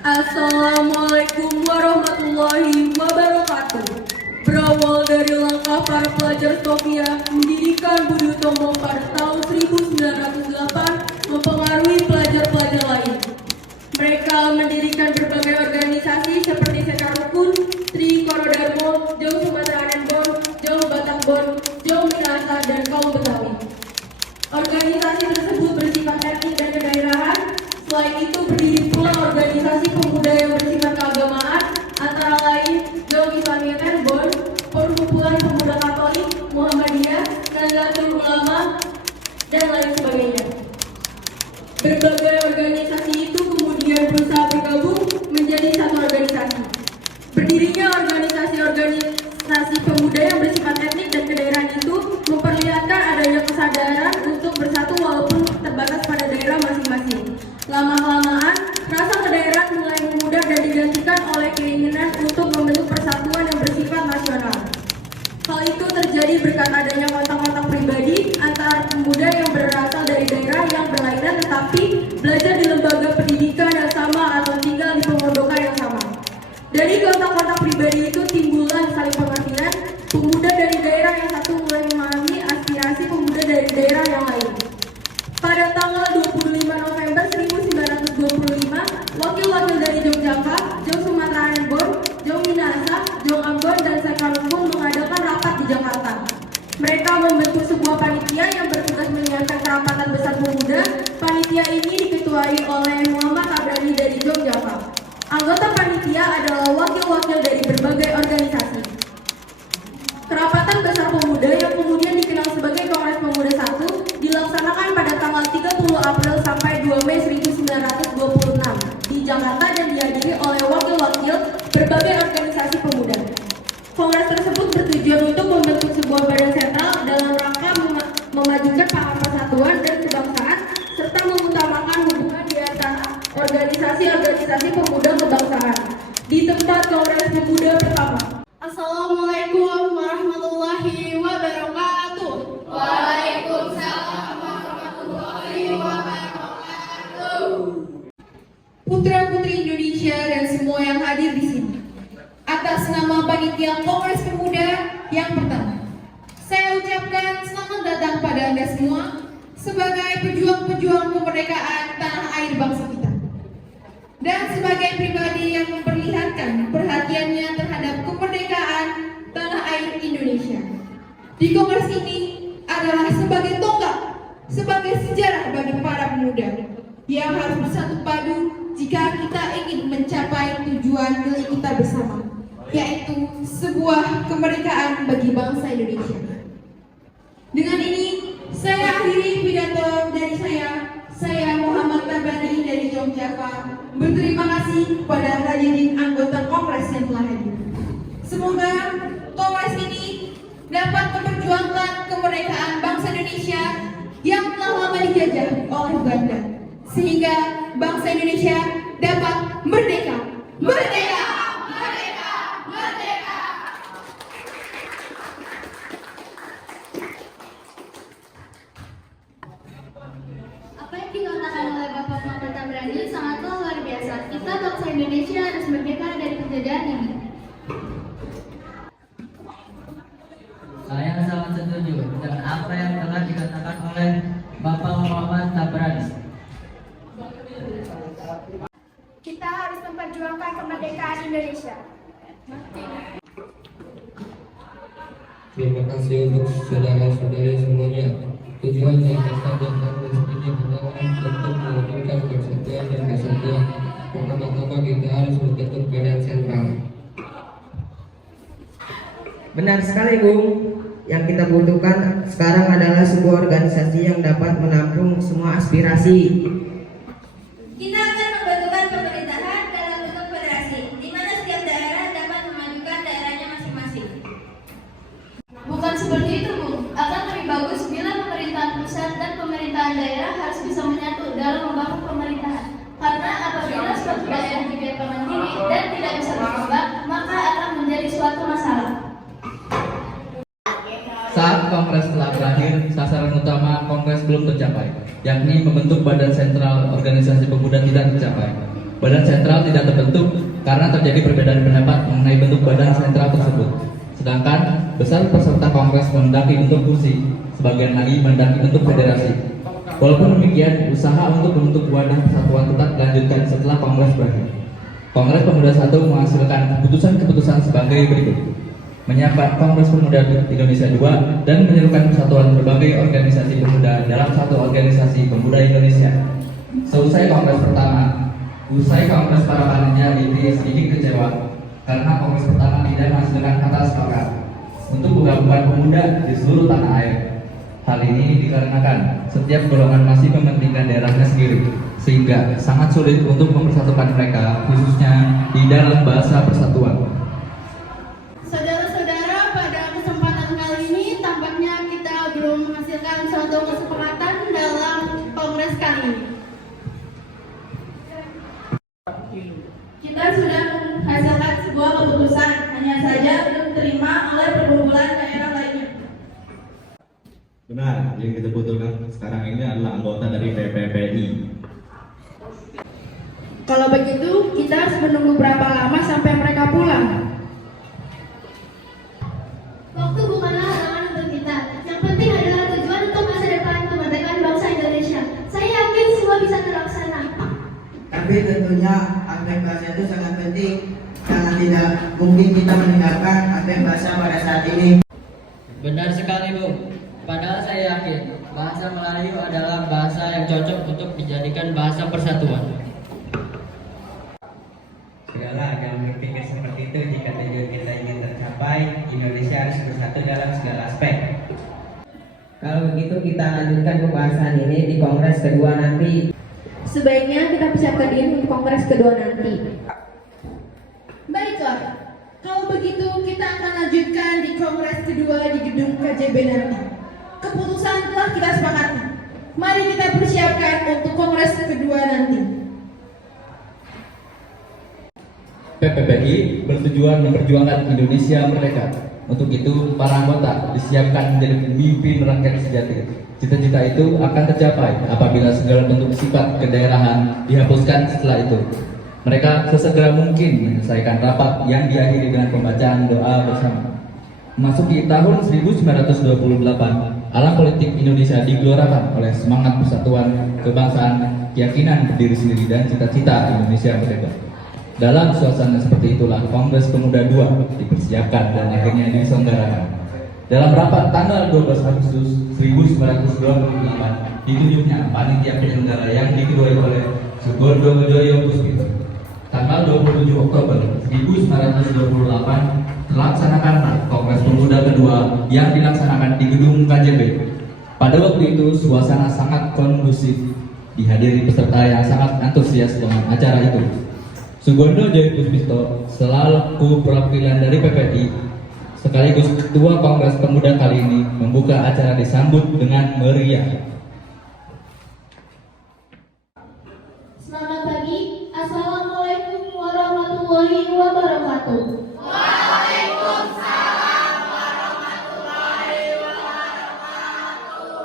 Assalamualaikum warahmatullahi wabarakatuh. Berawal dari langkah para pelajar Sofia mendirikan Budi Utomo pada tahun 1908 mempengaruhi pelajar-pelajar lain. Mereka mendirikan berbagai organisasi seperti Sekar Rukun, Tri Korodarmo, Jong Sumatera Anembon, Jong Batakbon, Jong Minahasa, dan Kaum Betawi. Organisasi tersebut bersifat etnik dan kedaerahan. Selain itu berdiri pula organisasi pemuda yang bersifat keagamaan, antara lain Jong Islamiyah Anembon, Perkumpulan Pemuda Katolik, Muhammadiyah, Nahdlatul Ulama, dan lain sebagainya. Berbagai organisasi itu kemudian berusaha bergabung menjadi satu organisasi. Berdirinya organisasi pemuda yang bersifat etnik dan kedaerahan itu memperlihatkan adanya kesadaran untuk bersatu walaupun terbatas pada daerah masing-masing. Lama-kelamaan, rasa kedaerahan mulai memudar dan digantikan oleh keinginan untuk membentuk persatuan yang bersifat nasional. Hal itu terjadi berkat adanya kontak-kontak pribadi antara pemuda yang berasal dari daerah yang berlainan tetapi belajar di lembaga pendidikan yang sama atau tinggal di pemondokan yang sama. Dari kontak-kontak pribadi itu timbullah saling pengertian. Pemuda dari daerah yang satu mulai memahami aspirasi pemuda dari daerah yang lain. Pada tanggal 25 November 1925, wakil-wakil dari Yogyakarta, Jong Sumatera Anembon, Jong Minahasa, Jong Ambon, dan Sekar Rukun mengadakan rapat di Jakarta. Mereka membentuk sebuah panitia yang bertugas menyiapkan kerapatan besar pemuda. Panitia ini diketuai oleh Muhammad Tabrani dari Yogyakarta. Anggota panitia adalah wakil-wakil dari berbagai organisasi. Kerapatan besar pemuda yang kemudian dikenal sebagai Kongres Pemuda 1 dilaksanakan pada tanggal 30 April sampai 2 Mei 1926 di Jakarta dan dihadiri oleh wakil-wakil berbagai organisasi pemuda. Kongres tersebut bertujuan untuk membentuk sebuah badan sentral dalam rangka memajukan paham persatuan dan kebangsaan serta mengutamakan hubungan di antara organisasi-organisasi pemuda kebangsaan. Di tempat Kongres Pemuda pertama. Assalamualaikum warahmatullahi wabarakatuh. Waalaikumsalam warahmatullahi wabarakatuh. Putra-putri Indonesia dan semua yang hadir di sini. Atas nama Panitia Kongres Pemuda yang pertama, saya ucapkan selamat datang pada Anda semua sebagai pejuang-pejuang kemerdekaan tanah air bangsa kita. Dan sebagai pribadi yang memperlihatkan perhatiannya terhadap kemerdekaan tanah air Indonesia. Di kongres ini adalah sebagai tonggak, sebagai sejarah bagi para pemuda yang harus bersatu padu jika kita ingin mencapai tujuan milik kita bersama, yaitu sebuah kemerdekaan bagi bangsa Indonesia. Dengan ini, saya akhiri pidato dari saya Muhammad Tabrani dari Yogyakarta. Berterima kasih kepada hadirin anggota kongres yang telah hadir. Semoga kongres ini dapat memperjuangkan kemerdekaan bangsa Indonesia yang telah lama dijajah oleh Belanda, sehingga bangsa Indonesia dapat merdeka. Merdeka! Merdeka! Merdeka! Apa yang dikatakan oleh Bapak Muhammad Tabrani sangatlah luar biasa. Kita bangsa Indonesia harus merdeka dari penjajahan ini. Saya sangat setuju dengan apa yang telah dikatakan oleh Bapak Muhammad Tabrani. Kita harus memperjuangkan kemerdekaan Indonesia. Terima kasih untuk saudara-saudari semuanya. Tujuan Jakarta dan Kongres ini adalah untuk mewujudkan persatuan dan kesatuan. Pertama-tama kita harus membentuk badan sentral. Benar sekali, Bung. Yang kita butuhkan sekarang adalah sebuah organisasi yang dapat menampung semua aspirasi. Kita akan membentukkan pemerintahan dalam bentuk federasi, di mana setiap daerah dapat memajukan daerahnya masing-masing. Bukan seperti itu, Bung. Akan lebih bagus bila pemerintahan pusat dan pemerintahan daerah harus bisa menyatu dalam membangun pemerintahan. Karena apabila suatu daerah dibiarkan mandiri dan tidak bisa berkembang, maka akan menjadi suatu masalah. Saat kongres telah berakhir, sasaran utama kongres belum tercapai, yakni membentuk badan sentral organisasi pemuda tidak tercapai. Badan sentral tidak terbentuk karena terjadi perbedaan pendapat mengenai bentuk badan sentral tersebut. Sedangkan besar peserta kongres mendaki bentuk kursi, sebagian lagi mendaki bentuk federasi. Walaupun demikian, usaha untuk membentuk wadah persatuan tetap dilanjutkan setelah kongres berakhir. Kongres Pemuda 1 menghasilkan keputusan-keputusan sebagai berikut: menyiapkan Kongres Pemuda Indonesia 2 dan menyerukan persatuan berbagai organisasi pemuda dalam satu organisasi pemuda Indonesia. Selesai kongres pertama, para panitia sedikit kecewa karena kongres pertama tidak menghasilkan kata sepakat untuk menggabungkan pemuda di seluruh tanah air. Hal ini dikarenakan setiap golongan masih mementingkan daerahnya sendiri, sehingga sangat sulit untuk mempersatukan mereka, khususnya di dalam bahasa persatuan. Saudara-saudara, pada kesempatan kali ini tampaknya kita belum menghasilkan suatu kesepakatan dalam kongres kali ini. Kita sudah menghasilkan sebuah keputusan, hanya saja belum diterima oleh perkumpulan daerah lainnya. Benar, yang kita butuhkan sekarang ini adalah anggota dari PPPI. Kalau begitu, kita harus menunggu berapa lama sampai mereka pulang? Waktu bukanlah halangan untuk kita. Yang penting adalah tujuan untuk masa depan kemerdekaan bangsa Indonesia. Saya yakin semua bisa terlaksana. Tapi tentunya aspek bahasa itu sangat penting karena tidak mungkin kita meninggalkan aspek bahasa pada saat ini. Benar sekali, Bung. Padahal saya yakin bahasa Melayu adalah bahasa yang cocok untuk dijadikan bahasa persatuan. Segala jangan berpikir seperti itu. Jika tujuan kita ingin tercapai, Indonesia harus bersatu dalam segala aspek. Kalau begitu kita lanjutkan pembahasan ini di kongres kedua nanti. Sebaiknya kita persiapkan diri untuk kongres kedua nanti. Baiklah, kalau begitu kita akan lanjutkan di kongres kedua di gedung KJB nanti. Keputusan telah kita sepakati. Mari kita persiapkan untuk kongres kedua nanti. PPPI bertujuan memperjuangkan Indonesia merdeka. Untuk itu, para anggota disiapkan menjadi pemimpin rakyat sejati. Cita-cita itu akan tercapai apabila segala bentuk sifat kedaerahan dihapuskan setelah itu. Mereka sesegera mungkin menyelesaikan rapat yang diakhiri dengan pembacaan doa bersama. Memasuki tahun 1928, alam politik Indonesia digelorakan oleh semangat persatuan, kebangsaan, keyakinan berdiri sendiri, dan cita-cita Indonesia merdeka. Dalam suasana seperti itulah Kongres Pemuda 2 dipersiapkan dan akhirnya diselenggarakan. Dalam rapat tanggal 12 Agustus 1928, ditunjuknya panitia penyelenggara yang diketuai oleh Sugondo Wijoyo Puspito. Tanggal 27 Oktober 1928 terlaksanakanlah Kongres Pemuda kedua yang dilaksanakan di gedung KJB. Pada waktu itu suasana sangat kondusif, dihadiri peserta yang sangat antusias dengan acara itu. Sugondo Joyo Puspito selaku perwakilan dari PPI sekaligus ketua Kongres Pemuda kali ini membuka acara disambut dengan meriah. Selamat pagi. Assalamualaikum warahmatullahi wabarakatuh. Waalaikumsalam warahmatullahi wabarakatuh.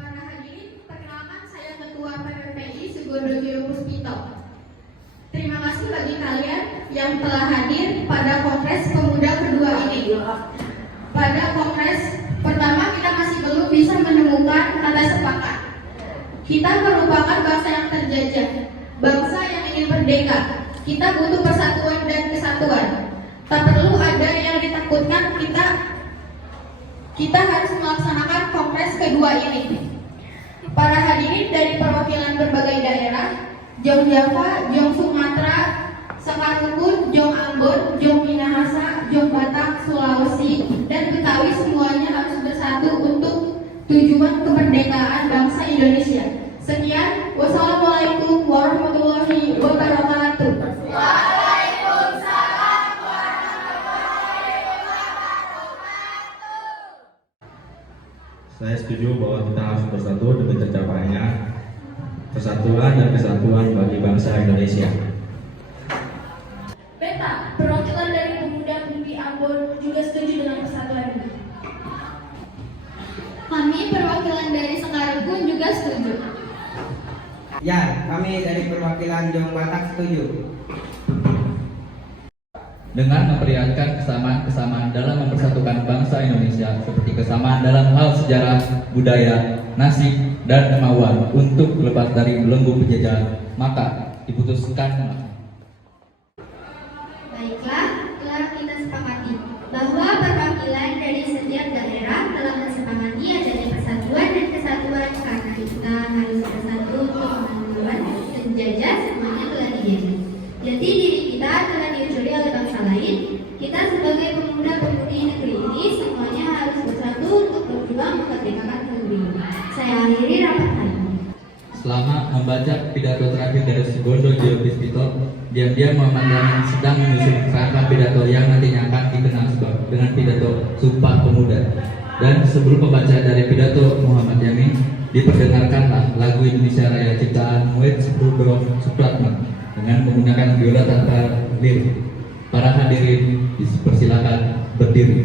Para hadirin, perkenalkan saya Ketua PPPI Sugondo Joyo Puspito. Terima kasih bagi kalian yang telah hadir pada Kongres Pemuda kedua ini. Pada Kongres pertama kita masih belum bisa menemukan kata sepakat. Kita merupakan bangsa yang terjajah, bangsa yang ingin merdeka. Kita butuh persatuan dan kesatuan. Tak perlu ada yang ditakutkan, kita harus melaksanakan Kongres kedua ini. Para hadirin dari perwakilan berbagai daerah, Jong Java, Jong Sumatera, Sekar Rukun, Jong Ambon, Jong Minahasa, Jong Batak, Sulawesi, dan Betawi semuanya harus bersatu untuk tujuan kemerdekaan bangsa Indonesia. Sekian, wassalamualaikum warahmatullahi wabarakatuh. Waalaikumsalam warahmatullahi wabarakatuh. Saya setuju bahwa kita harus bersatu demi tercapainya persatuan dan kesatuan bagi bangsa Indonesia. Beta, perwakilan dari pemuda-pemudi Ambon juga setuju dengan persatuan ini. Kami perwakilan dari Sekarukun juga setuju. Ya, kami dari perwakilan Jong Batak setuju. Dengan memperlihatkan kesamaan-kesamaan dalam mempersatukan bangsa Indonesia seperti kesamaan dalam hal sejarah, budaya, nasib, dan kemauan untuk lepas dari belenggu penjajahan, maka diputuskan. Baiklah, telah kita sepakati bahwa perwakilan dari setiap daerah telah mensepakati adanya persatuan dan kesatuan karena kita harus bersatu untuk melawan penjajah semuanya telah dijajah. Jadi diri kita telah dicuri oleh bangsa lain. Kita sebagai pemuda-pemudi negeri ini semuanya harus bersatu untuk berjuang memerdekakan negeri ini. Saya akhiri rapat hari ini. Selama membaca pidato terakhir dari Sugondo Joyopuspito, diam-diam Muhammad Yamin sedang menyusun kerangka pidato yang nantinya akan dikenal dengan pidato Sumpah Pemuda. Dan sebelum membaca dari pidato Muhammad Yamin, diperdengarkanlah lagu Indonesia Raya ciptaan Muhammad Supratman dengan menggunakan biola tanpa lirik. Para hadirin dipersilakan berdiri.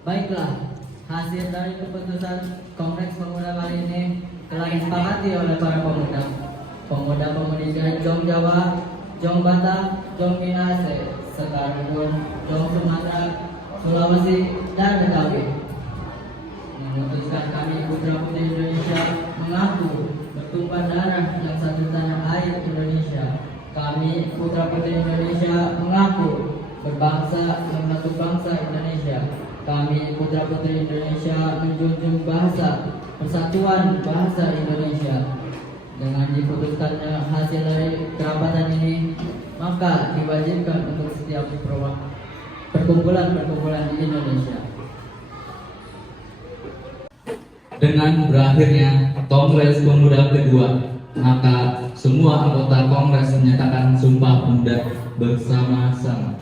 Baiklah, hasil dari keputusan Kongres Pemuda kali ini telah disepakati oleh para pemuda. Pemuda-pemudi dari Jong Jawa, Jong Batak, Jong Minahasa, sekalipun Jong Sumatera, Sulawesi, dan Betawi. Memutuskan kami putra-putri Indonesia mengaku bertumpah darah yang satu tanah air Indonesia. Kami putra-putri Indonesia mengaku berbangsa yang satu bangsa Indonesia. Kami putra-putri Indonesia menjunjung bahasa persatuan bahasa Indonesia. Dengan diputuskannya hasil dari kerapatan ini, maka diwajibkan untuk setiap perkumpulan-perkumpulan di Indonesia. Dengan berakhirnya Kongres Pemuda kedua, maka semua anggota Kongres menyatakan Sumpah Pemuda bersama-sama.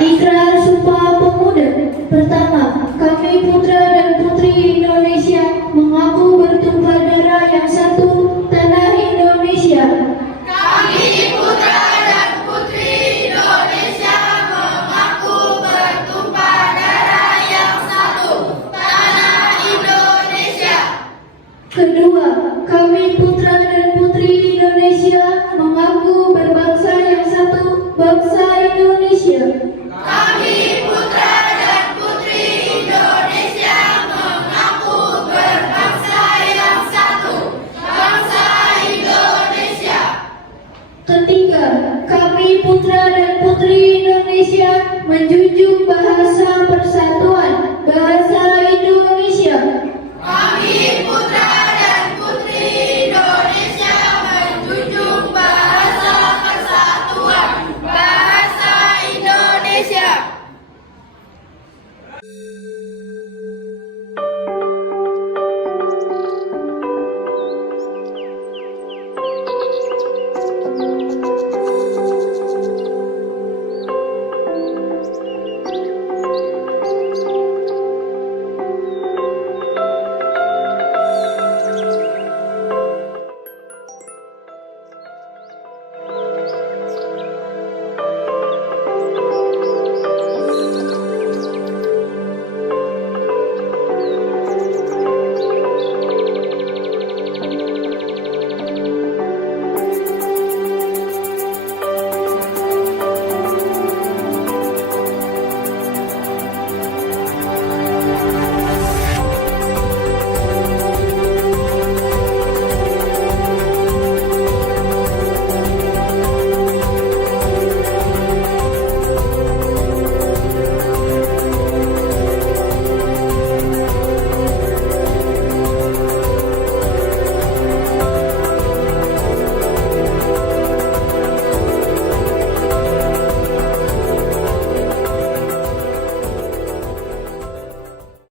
Ikrar Sumpah Pemuda. Pertama, kami putra dan putri Indonesia mengaku bertumpah darah yang satu tanah Indonesia. Kami putra dan putri Indonesia mengaku bertumpah darah yang satu tanah Indonesia. Kedua, kami putra dan putri Indonesia mengaku berbangsa yang satu bangsa Indonesia. Kami putra dan putri Indonesia mengaku berbangsa yang satu, bangsa Indonesia. Ketiga, kami putra dan putri Indonesia menjunjung bahasa